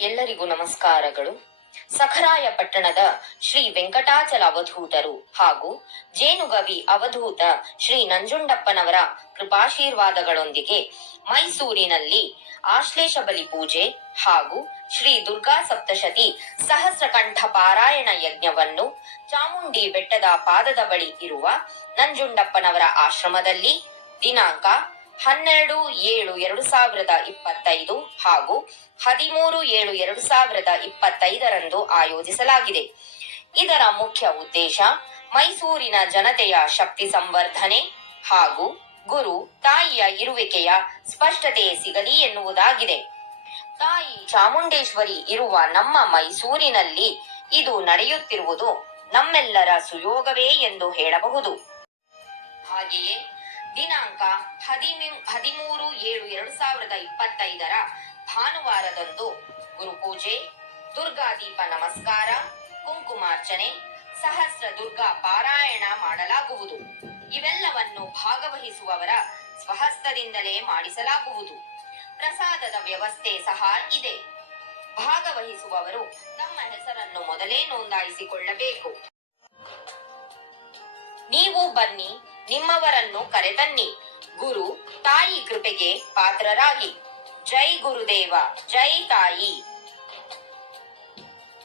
ಎಲ್ಲರಿಗೂ ನಮಸ್ಕಾರಗಳು. ಸಖರಾಯ ಪಟ್ಟಣದ ಶ್ರೀ ವೆಂಕಟಾಚಲ ಅವಧೂತರು ಹಾಗೂ ಜೇನುಗವಿ ಅವಧೂತ ಶ್ರೀ ನಂಜುಂಡಪ್ಪನವರ ಕೃಪಾಶೀರ್ವಾದಗಳೊಂದಿಗೆ ಮೈಸೂರಿನಲ್ಲಿ ಆಶ್ಲೇಷ ಬಲಿ ಪೂಜೆ ಹಾಗೂ ಶ್ರೀ ದುರ್ಗಾ ಸಪ್ತಶತಿ ಸಹಸ್ರಕಂಠ ಪಾರಾಯಣ ಯಜ್ಞವನ್ನು ಚಾಮುಂಡಿ ಬೆಟ್ಟದ ಪಾದದ ಬಳಿ ಇರುವ ನಂಜುಂಡಪ್ಪನವರ ಆಶ್ರಮದಲ್ಲಿ ದಿನಾಂಕ ಹನ್ನೆರಡು ಏಳು ಎರಡು ಸಾವಿರದ ಇಪ್ಪತ್ತೈದು ಹಾಗೂ ಹದಿಮೂರು ಏಳು ಎರಡು ಸಾವಿರದ ಇಪ್ಪತ್ತೈದರಂದು ಆಯೋಜಿಸಲಾಗಿದೆ. ಇದರ ಮುಖ್ಯ ಉದ್ದೇಶ ಮೈಸೂರಿನ ಜನತೆಯ ಶಕ್ತಿ ಸಂವರ್ಧನೆ ಹಾಗೂ ಗುರು, ತಾಯಿಯ ಇರುವಿಕೆಯ ಸ್ಪಷ್ಟತೆ ಸಿಗಲಿ ಎನ್ನುವುದಾಗಿದೆ. ತಾಯಿ ಚಾಮುಂಡೇಶ್ವರಿ ಇರುವ ನಮ್ಮ ಮೈಸೂರಿನಲ್ಲಿ ಇದು ನಡೆಯುತ್ತಿರುವುದು ನಮ್ಮೆಲ್ಲರ ಸುಯೋಗವೇ ಎಂದು ಹೇಳಬಹುದು. ಹಾಗೆಯೇ ದಿನಾಂಕ ಹದಿಮೂ ಹದಿಮೂರು ಏಳು ಎರಡು ಸಾವಿರದ ಇಪ್ಪತ್ತೈದರ ಭಾನುವಾರದಂದು ಗುರುಪೂಜೆ ದುರ್ಗಾ ದೀಪ ನಮಸ್ಕಾರ, ಕುಂಕುಮಾರ್ಚನೆ, ಸಹಸ್ರ ದುರ್ಗಾ ಪಾರಾಯಣ ಮಾಡಲಾಗುವುದು. ಇವೆಲ್ಲವನ್ನು ಭಾಗವಹಿಸುವವರ ಸ್ವಹಸ್ತದಿಂದಲೇ ಮಾಡಿಸಲಾಗುವುದು. ಪ್ರಸಾದದ ವ್ಯವಸ್ಥೆ ಸಹ ಇದೆ. ಭಾಗವಹಿಸುವವರು ತಮ್ಮ ಹೆಸರನ್ನು ಮೊದಲೇ ನೋಂದಾಯಿಸಿಕೊಳ್ಳಬೇಕು. ನೀವು ಬನ್ನಿ, ನಿಮ್ಮವರನ್ನು ಕರೆತನ್ನಿ. ಗುರು, ತಾಯಿ ಕೃಪೆಗೆ ಪಾತ್ರರಾಗಿ. जय गुरुदेवा जय ताई।